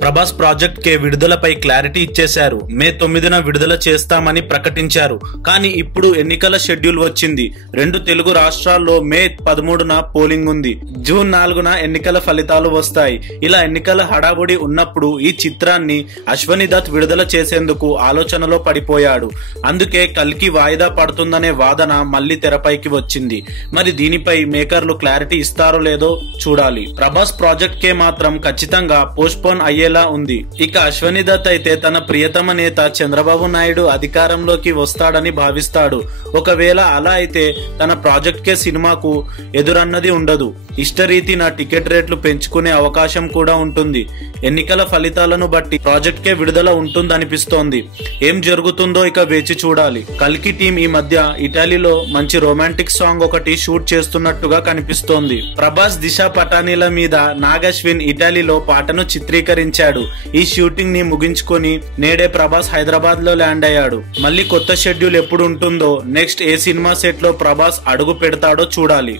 Prabhas project కే విడుదలపై clarity ఇచ్చేశారు. మే 9న విడుదల చేస్తామని ప్రకటించారు. కానీ ఇప్పుడు ఎన్నికల షెడ్యూల్ వచ్చింది. 2 తెలుగు రాష్ట్రాల్లో మే 13న పోలింగ్ ఉంది. జూన్ 4న ఎన్నికల ఫలితాలు వస్తాయి. ఇలా ఎన్నికల హడావుడి ఉన్నప్పుడు ఈ చిత్రాన్ని అశ్వని దత్ విడుదల చేసేందుకు ఆలోచనలో పడిపోయాడు. అందుకే కల్కి వాయిదా పడుతుందనే వాదన మళ్లీ తెరపైకి వచ్చింది. మరి దీనిపై మేకర్లు క్లారిటీ ఇస్తారో లేదో చూడాలి. ప్రభాస్ ప్రాజెక్ట్ కే మాత్రం ఖచ్చితంగా పోస్ట్పోన్ అయ్యేలా ఉంది. ఇక అశ్వని దత్ అయితే తన ప్రియతమ నేత చంద్రబాబు నాయుడు అధికారంలోకి వస్తాడని భావిస్తాడు. ఒకవేళ అలా అయితే తన ప్రాజెక్ట్ కే సినిమాకు ఎదురన్నది ఉండదు. ఇష్టరీతిన టికెట్ రేట్లు పెంచుకునే అవకాశం కూడా ఉంటుంది. ఎన్నికల ఫలితాలను బట్టి ప్రాజెక్ట్ కే విడుదల ఉంటుందనిపిస్తోంది. ఏం జరుగుతుందో ఇక వేచి చూడాలి. కల్కి టీం ఈ మధ్య ఇటలీలో మంచి రొమాంటిక్ సాంగ్ ఒకటి షూట్ చేస్తున్నట్టుగా కనిపిస్తోంది. ప్రభాస్ దిశ పటానీల మీద నాగ్ అశ్విన్ ఇటలీలో పాటను చిత్రీకరించాడు. ఈ షూటింగ్ ని ముగించుకొని నేడే ప్రభాస్ హైదరాబాద్ లో ల్యాండ్ అయ్యాడు. మళ్ళీ కొత్త షెడ్యూల్ ఎప్పుడు ఉంటుందో, నెక్స్ట్ ఏ సినిమా సెట్ లో ప్రభాస్ అడుగు పెడతాడో చూడాలి.